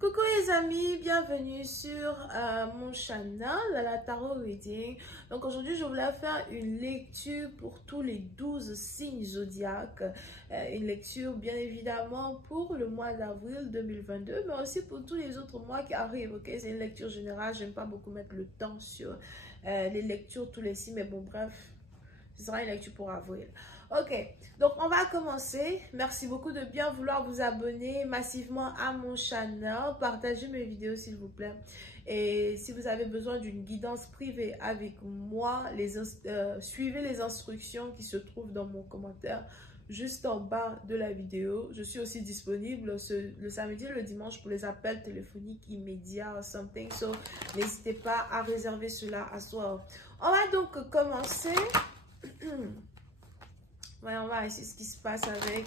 Coucou les amis, bienvenue sur mon channel, la Tarot Reading. Donc aujourd'hui, je voulais faire une lecture pour tous les 12 signes zodiaques. Une lecture bien évidemment pour le mois d'avril 2022, mais aussi pour tous les autres mois qui arrivent. Ok, c'est une lecture générale, j'aime pas beaucoup mettre le temps sur les lectures tous les signes, mais bon bref, ce sera une lecture pour avril. Ok, donc on va commencer. Merci beaucoup de bien vouloir vous abonner massivement à mon channel. Partagez mes vidéos s'il vous plaît. Et si vous avez besoin d'une guidance privée avec moi, suivez les instructions qui se trouvent dans mon commentaire juste en bas de la vidéo. Je suis aussi disponible le samedi et le dimanche pour les appels téléphoniques immédiats, something. So, n'hésitez pas à réserver cela à soi. On va donc commencer. Ouais, on va essayer ce qui se passe avec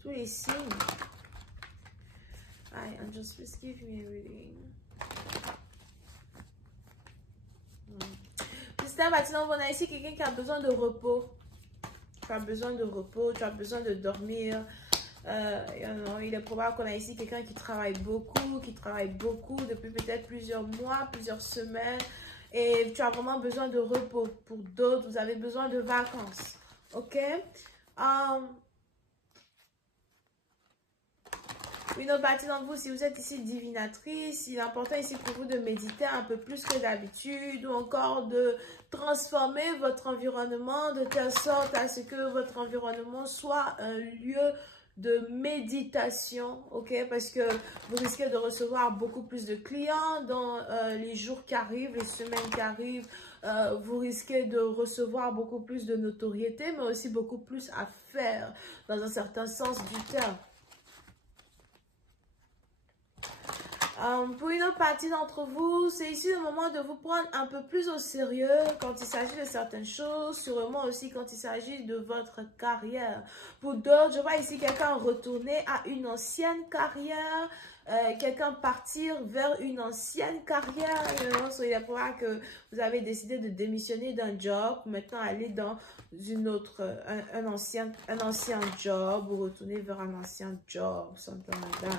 tous les signes. Hi, Angels, please give me a reading. Christelle Batinon, on a ici quelqu'un qui a besoin de repos. Tu as besoin de repos, tu as besoin de dormir. Il est probable qu'on a ici quelqu'un qui travaille beaucoup depuis peut-être plusieurs mois, plusieurs semaines. Et tu as vraiment besoin de repos. Pour d'autres, vous avez besoin de vacances. Ok? Une autre partie d'entre vous, si vous êtes ici divinatrice, il est important ici pour vous de méditer un peu plus que d'habitude ou encore de transformer votre environnement de telle sorte à ce que votre environnement soit un lieu de méditation, ok? Parce que vous risquez de recevoir beaucoup plus de clients dans les jours qui arrivent, les semaines qui arrivent. Vous risquez de recevoir beaucoup plus de notoriété, mais aussi beaucoup plus à faire dans un certain sens du terme. Pour une autre partie d'entre vous, c'est ici le moment de vous prendre un peu plus au sérieux quand il s'agit de certaines choses, sûrement aussi quand il s'agit de votre carrière. Pour d'autres, je vois ici quelqu'un retourner à une ancienne carrière, quelqu'un partir vers une ancienne carrière. Il est probable que vous avez décidé de démissionner d'un job, maintenant aller dans une autre, un ancien job ou retourner vers un ancien job, something like that.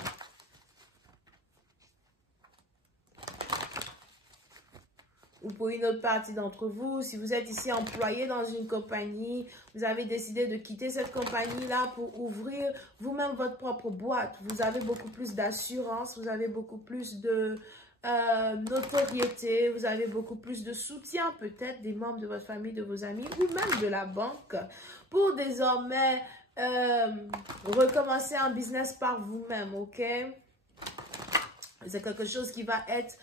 Ou pour une autre partie d'entre vous, si vous êtes ici employé dans une compagnie, vous avez décidé de quitter cette compagnie-là pour ouvrir vous-même votre propre boîte. Vous avez beaucoup plus d'assurance, vous avez beaucoup plus de notoriété, vous avez beaucoup plus de soutien peut-être des membres de votre famille, de vos amis ou même de la banque pour désormais recommencer un business par vous-même, ok? C'est quelque chose qui va être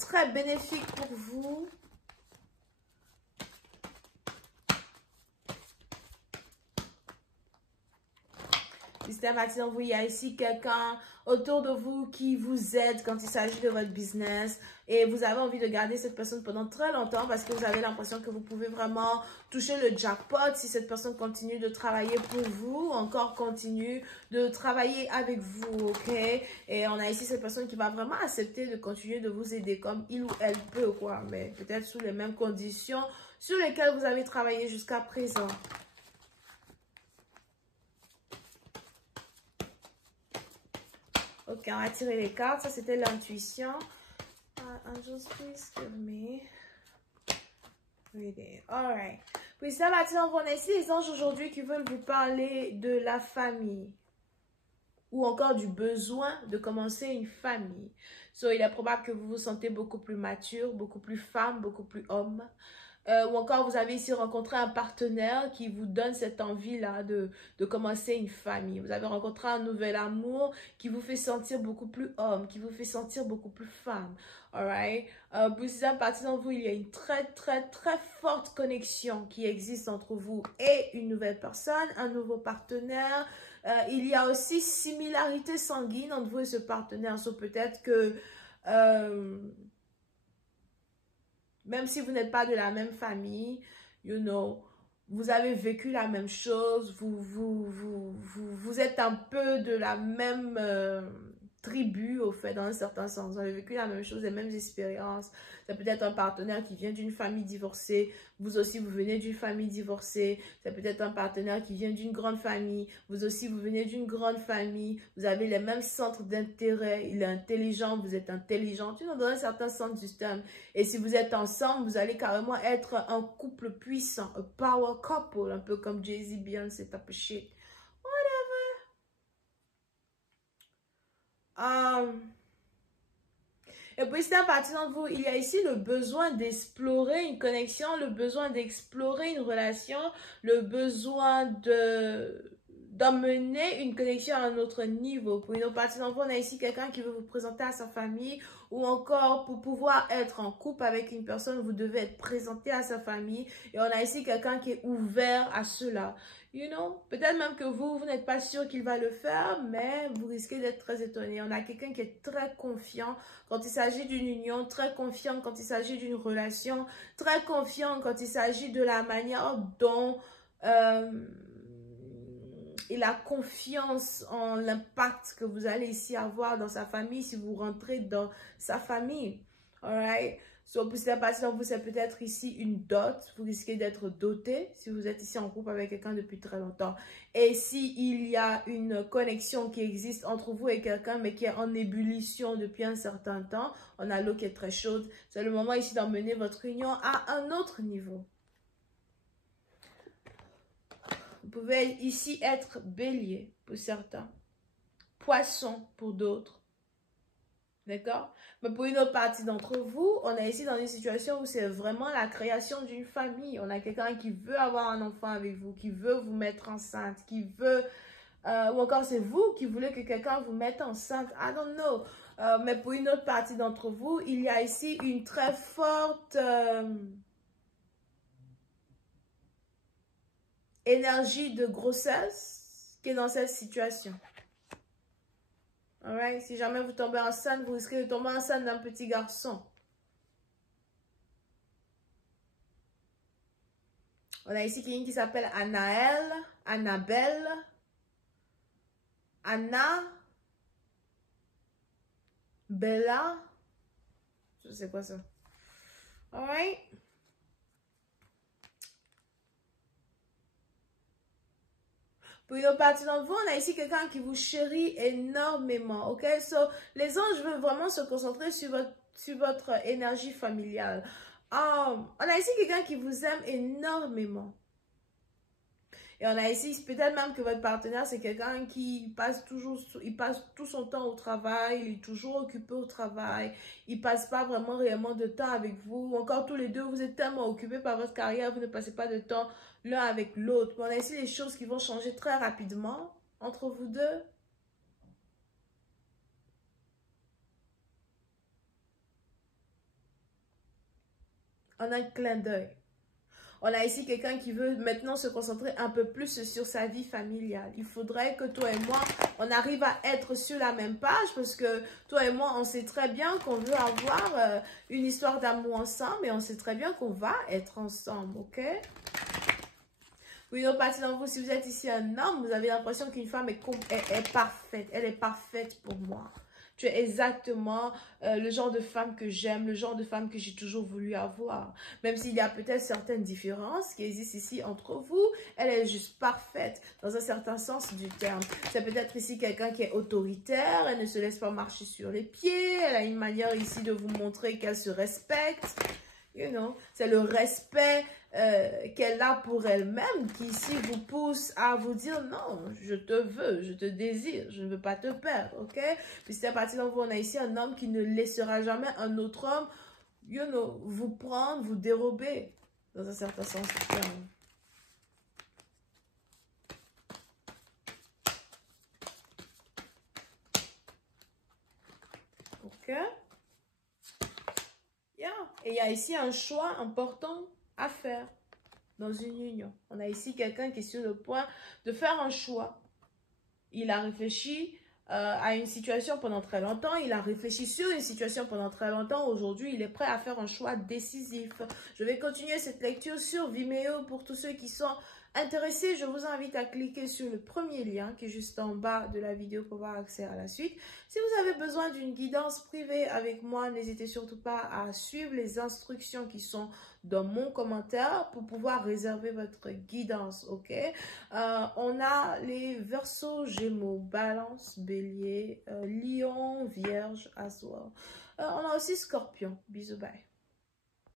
très bénéfique pour vous. Mystère Matin, il y a ici quelqu'un autour de vous qui vous aide quand il s'agit de votre business et vous avez envie de garder cette personne pendant très longtemps parce que vous avez l'impression que vous pouvez vraiment toucher le jackpot si cette personne continue de travailler pour vous, encore continue de travailler avec vous, ok? Et on a ici cette personne qui va vraiment accepter de continuer de vous aider comme il ou elle peut, quoi, mais peut-être sous les mêmes conditions sur lesquelles vous avez travaillé jusqu'à présent. Ok, on va tirer les cartes. Ça, c'était l'intuition. Angels, please give me reading. Alright. Puis ça, maintenant, on a ici les anges aujourd'hui qui veulent vous parler de la famille. Ou encore du besoin de commencer une famille. So, il est probable que vous vous sentez beaucoup plus mature, beaucoup plus femme, beaucoup plus homme. Ou encore, vous avez ici rencontré un partenaire qui vous donne cette envie-là de commencer une famille. Vous avez rencontré un nouvel amour qui vous fait sentir beaucoup plus homme, qui vous fait sentir beaucoup plus femme. Alright? Pour cette partie d'entre vous, il y a une très, très, très forte connexion qui existe entre vous et une nouvelle personne, un nouveau partenaire. Il y a aussi similarité sanguine entre vous et ce partenaire. So, peut-être que... même si vous n'êtes pas de la même famille, vous avez vécu la même chose, vous êtes un peu de la même tribu, au fait, dans un certain sens. Vous avez vécu la même chose, les mêmes expériences. C'est peut-être un partenaire qui vient d'une famille divorcée. Vous aussi, vous venez d'une famille divorcée. C'est peut-être un partenaire qui vient d'une grande famille. Vous aussi, vous venez d'une grande famille. Vous avez les mêmes centres d'intérêt. Il est intelligent, vous êtes intelligent. Tu sais, dans un certain sens du terme. Et si vous êtes ensemble, vous allez carrément être un couple puissant. Un power couple, un peu comme Jay-Z, Beyoncé, type of shit. Et puis, c'est à partir de vous, il y a ici le besoin d'explorer une connexion, le besoin d'explorer une relation, le besoin d'emmener une connexion à un autre niveau. Pour une autre partie d'entre vous, on a ici quelqu'un qui veut vous présenter à sa famille, ou encore pour pouvoir être en couple avec une personne, vous devez être présenté à sa famille. Et on a ici quelqu'un qui est ouvert à cela. You know, peut-être même que vous n'êtes pas sûr qu'il va le faire, mais vous risquez d'être très étonné. On a quelqu'un qui est très confiant quand il s'agit d'une union, très confiant quand il s'agit d'une relation, très confiant quand il s'agit de la manière dont il a confiance en l'impact que vous allez ici avoir dans sa famille si vous rentrez dans sa famille. Alright? So, pour cette partie d'entre vous, c'est peut-être ici une dot. Vous risquez d'être doté si vous êtes ici en couple avec quelqu'un depuis très longtemps. Et s'il y a une connexion qui existe entre vous et quelqu'un, mais qui est en ébullition depuis un certain temps, on a l'eau qui est très chaude. C'est le moment ici d'emmener votre union à un autre niveau. Vous pouvez ici être bélier pour certains, poisson pour d'autres. D'accord? Mais pour une autre partie d'entre vous, on est ici dans une situation où c'est vraiment la création d'une famille. On a quelqu'un qui veut avoir un enfant avec vous, qui veut vous mettre enceinte, qui veut... ou encore c'est vous qui voulez que quelqu'un vous mette enceinte. I don't know. Mais pour une autre partie d'entre vous, il y a ici une très forte énergie de grossesse qui est dans cette situation. Alright? Si jamais vous tombez enceinte, vous risquez de tomber enceinte d'un petit garçon. On a ici quelqu'un qui s'appelle Anaël, Annabelle, Anna, Bella. Je sais quoi ça. Alright? Pour une autre partie d'entre vous, on a ici quelqu'un qui vous chérit énormément, ok? So, les anges veulent vraiment se concentrer sur votre énergie familiale. On a ici quelqu'un qui vous aime énormément. Et on a ici, peut-être même que votre partenaire, c'est quelqu'un qui passe tout son temps au travail, il est toujours occupé au travail, il passe pas vraiment réellement de temps avec vous. Encore tous les deux, vous êtes tellement occupés par votre carrière, vous ne passez pas de temps l'un avec l'autre. On a ici les choses qui vont changer très rapidement entre vous deux. En un clin d'œil. On a ici quelqu'un qui veut maintenant se concentrer un peu plus sur sa vie familiale. Il faudrait que toi et moi, on arrive à être sur la même page parce que toi et moi, on sait très bien qu'on veut avoir une histoire d'amour ensemble et on sait très bien qu'on va être ensemble, ok? Oui, une autre partie d'entre vous, si vous êtes ici un homme, vous avez l'impression qu'une femme est parfaite. Elle est parfaite pour moi. Tu es exactement le genre de femme que j'aime, le genre de femme que j'ai toujours voulu avoir. Même s'il y a peut-être certaines différences qui existent ici entre vous, elle est juste parfaite dans un certain sens du terme. C'est peut-être ici quelqu'un qui est autoritaire, elle ne se laisse pas marcher sur les pieds, elle a une manière ici de vous montrer qu'elle se respecte. You know, c'est le respect qu'elle a pour elle-même qui ici vous pousse à vous dire non, je te veux, je te désire, je ne veux pas te perdre, ok? Puis c'est à partir de vous, on a ici un homme qui ne laissera jamais un autre homme, you know, vous prendre, vous dérober, dans un certain sens. Ok? Yeah. Et il y a ici un choix important à faire dans une union. On a ici quelqu'un qui est sur le point de faire un choix. Il a réfléchi à une situation pendant très longtemps, il a réfléchi sur une situation pendant très longtemps. Aujourd'hui, il est prêt à faire un choix décisif. Je vais continuer cette lecture sur Vimeo pour tous ceux qui sont intéressés. Je vous invite à cliquer sur le premier lien qui est juste en bas de la vidéo pour avoir accès à la suite. Si vous avez besoin d'une guidance privée avec moi, n'hésitez surtout pas à suivre les instructions qui sont dans mon commentaire pour pouvoir réserver votre guidance, ok? On a les Verseaux, Gémeaux, Balance, Bélier, Lion, Vierge, Astre. On a aussi Scorpion. Bisous, bye.